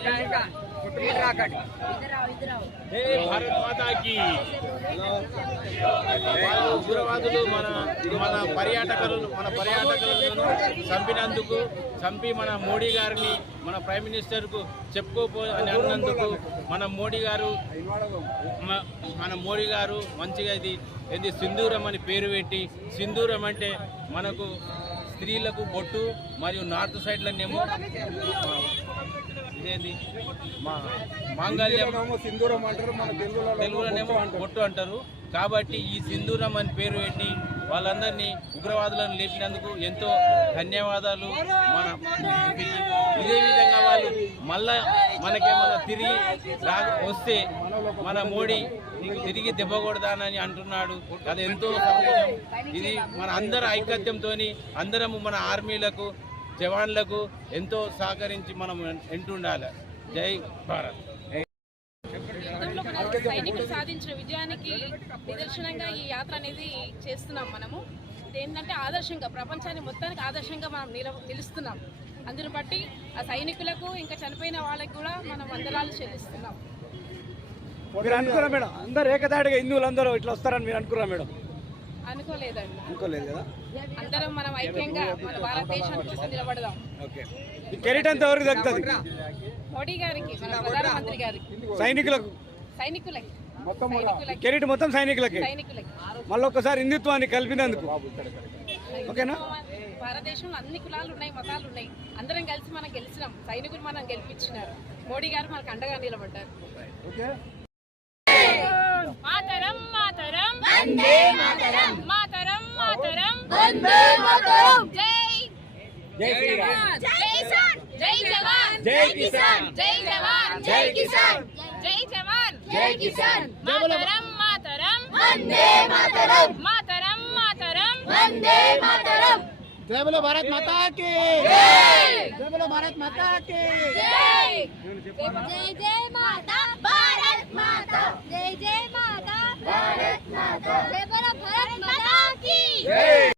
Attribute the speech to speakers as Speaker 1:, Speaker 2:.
Speaker 1: భారత్ మాతాకి ఉగ్రవాదులు మన పర్యాటకులను చంపి మన మోడీ గారిని మన ప్రైమ్ మినిస్టర్కు చెప్పుకోపో అని అన్నందుకు మన మోడీ గారు మంచిగా ఇది సింధూరం అని పేరు పెట్టి, సింధూరం అంటే మనకు స్త్రీలకు బొట్టు మరియు నార్త్ సైడ్లోనేమో ఇదేంటి మాంగళ్యం సింధూరం అంటారు, మన తెలుగులోనేమో బొట్టు అంటారు. కాబట్టి ఈ సింధూరం అని పేరు పెట్టి వాళ్ళందరినీ ఉగ్రవాదులను లేపినందుకు ఎంతో ధన్యవాదాలు. ఇదే విధంగా వాళ్ళు మళ్ళా మనకేమన్నా తిరిగి వస్తే మన మోడీ నీకు తిరిగి దెబ్బకూడదానని అంటున్నాడు. అది ఎంతో సంతోషం. ఇది మన అందరి ఐకత్యంతో అందరము మన ఆర్మీలకు జవాన్లకు ఎంతో సహకరించి మనం ఎంటుండాలి. జై భారత్.
Speaker 2: సైనికులు సాధించిన విజయానికి నిదర్శనంగా ఈ యాత్ర అనేది చేస్తున్నాం. మనము ఇదేంటంటే ఆదర్శంగా ప్రపంచాన్ని మొత్తానికి ఆదర్శంగా మనం నిలుస్తున్నాం. అందుని బట్టి ఆ సైనికులకు ఇంకా చనిపోయిన వాళ్ళకి కూడా మనం వందనాలు చెల్లిస్తున్నాం.
Speaker 3: మీరు అనుకున్నా మేడం అందరూ ఏకదాటిగా హిందువులందరూ ఇట్లా వస్తారని మీరు అనుకున్నా మేడం?
Speaker 2: అనుకోలేదండి.
Speaker 3: అనుకోలేదు కదా.
Speaker 2: అందరం మనం ఐక్యంగా మన భారతదేశం కోసం నిలబడదాం.
Speaker 3: కెరీట్ అంతా ఎవరికి దక్కుతుంది?
Speaker 2: మోడీ గారికి, మన ప్రధానమంత్రి గారికి.
Speaker 3: సైనికులకు కెరీట్ మొత్తం సైనికులకి. మళ్ళీ ఒక్కసారి హిందుత్వాన్ని కలిపినందుకు ఓకేనా?
Speaker 2: భారతదేశంలో అన్ని కులాలు ఉన్నాయి, మతాలు ఉన్నాయి. అందరం కలిసి మనం గెలిచినాం. సైనికులు మనం గెలిపించినారు. మోడీ గారు మనకు అండగా నిలబడ్డారు. మాతరం మాతరం వందే మాతరం, మాతరం మాతరం వందే మాతరం. జై శ్రీరామ్, జై కిసాన్, జై జవాన్, జై కిసాన్, జై జవాన్, జై కిసాన్, జై జవాన్, జై కిసాన్. మాతరం మాతరం వందే మాతరం, మాతరం మాతరం వందే మాతరం.
Speaker 3: జై బోలో భారత్ మాతా కీ జై, జై బోలో భారత్ మాతా కీ జై. జై జై మాతా.